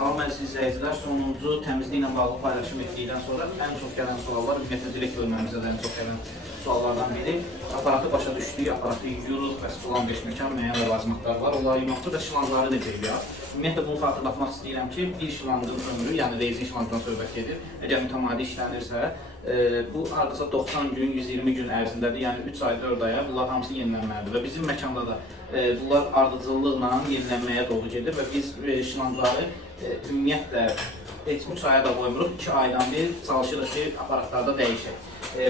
Salam əziz izləyicilər, sonuncu təmizliklə bağlı paylaşım etdikdən sonra ən çox gələn suallar, ümumiyyətlə direkt bölməmizdə də ən çox gələn suallardan biri. Aparatı başa düşdük, aparatı yuyuruq və sulan geçməkən müəyyən ləvazimatlar var. Onları yumaqdır və şlanları necə yuyaq? Ümumiyyətlə bunu xatırlatmaq istəyirəm ki, bir şlanqın ömrü, yəni rezin şlanqdan söhbət gedir. Əgər mütəmadi işlənirsə, bu hardasa 90 gün, 120 gün ərzindədir, yəni 3 ay, 4 aya bunlar hamısı yenilənməlidir və bizim məkanda da bunlar ardıcıllıqla yenilənməyə doğru gedir və biz şlanqları ümumiyyətlə heç 3 aya da qoymuruq, 2 aydan bir çalışırıq ki, aparatlarda dəyişək.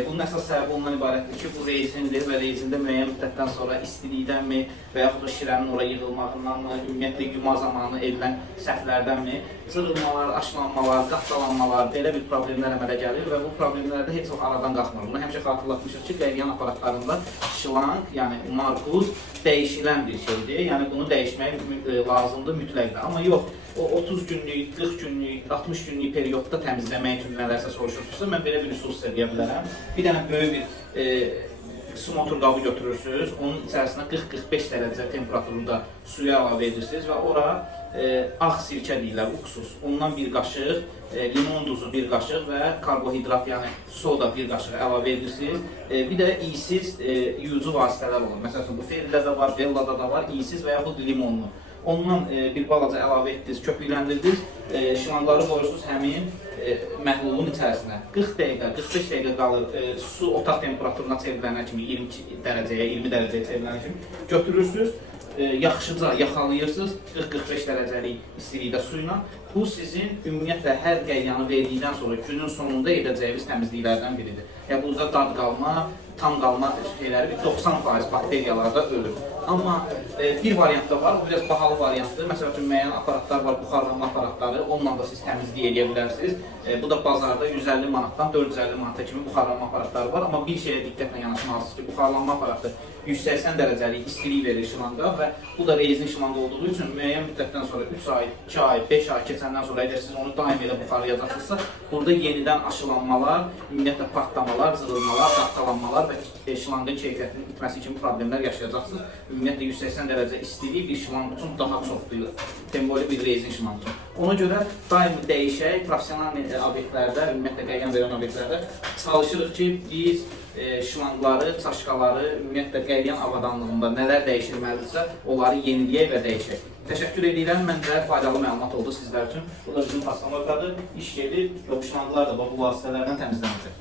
Bunun əsas səbəbi ondan ibarətdir ki, bu rezindir və rezində müəyyən müddətdən sonra istilikdənmi və yaxud da şirənin oraya yığılmağındanmı, ümumiyyətlə yuma zamanı edilən səhvlərdənmi, cırılmalar, aşılanmalar, qatdalanmalar, belə bir problemlər əmələ gəlir və bu problemlərdə heç vaxt aradan qalxmır. Bunu həmişə xatırlatmışıq ki, qəyyən aparatlarında şlanq, yəni markuz dəyişilən bir şeydir. Yəni bunu dəyişmək lazımdır mütləqdə. Amma yox, o 30 günlük, 40 günlük, 60 günlük periyodda təmizləmək üçün nələrsə soruşursunuzsa, mən belə bir üsul sizə deyə bilərəm. Bir dənə böyük bir su motor qabı götürürsünüz, onun içərisinə 40-45 dərəcə temperaturunda suya əlavə edirsiniz və ora ağ sirkə deyirlər, uksus. Ondan bir qaşıq, limon duzu bir qaşıq və karbohidrat, yəni soda bir qaşıq əlavə edirsiniz. Bir də iysiz yuyucu vasitələr olur. Məsələn, bu Feridə də var, Bellada da var, iysiz və yaxud limonlu. Ondan bir balaca əlavə etdiniz, köpükləndirdiniz, şlanqları qoyursunuz həmin məhlulun içərisinə. 40 dəqiqə, 45 dəqiqə qalır, su otaq temperaturuna çevrilənə kimi, 20 dərəcəyə çevrilənə kimi götürürsünüz, yaxşıca yaxalayırsınız 40-45 dərəcəlik istilikdə su ilə. Bu sizin ümumiyyətlə hər qəyyanı verdikdən sonra günün sonunda edəcəyiniz təmizliklərdən biridir. Yəni burada dad qalma, tam qalma şeyləri 90% bakteriyalarda ölür. Amma bir variant da var, o biraz bahalı variantdır. Məsələn üçün müəyyən aparatlar var, buxarlanma aparatları, onunla da siz təmizlik edə bilərsiniz. Bu da bazarda 150 manatdan 450 manata kimi buxarlanma aparatları var. Amma bir şeyə diqqətlə yanaşmalısınız ki, buxarlanma aparatı 180 dərəcəlik istilik verir şlanqa və bu da rezin şlanq olduğu üçün müəyyən müddətdən sonra 3 ay, 2 ay, 5 ay keçəndən sonra əgər siz onu daim elə buxarlayacaqsınızsa, burada yenidən aşılanmalar, ümumiyyətlə partlamalar, zırılmalar, qatdalanmalar və şlanqın keyfiyyətinin itməsi kimi problemlər yaşayacaqsınız. Ümumiyyətlə 180 dərəcə istilik bir şlanq üçün daha çoxdur, tembolli bir rezin şlanq üçün. Ona görə daimi dəyişək, profesional obyektlərdə, ümumiyyətlə qəyyən verən obyektlərdə çalışırıq ki, biz şlanqları, çaşqaları, ümumiyyətlə qəyyən avadanlığında nələr dəyişilməlidirsə, onları yeniləyək və dəyişək. Təşəkkür edirəm, məncə faydalı məlumat oldu sizlər üçün. Bu da bizim pastamokadır, iş gedir, şlanqlar da bu vasitələrdən təmizlənəcək.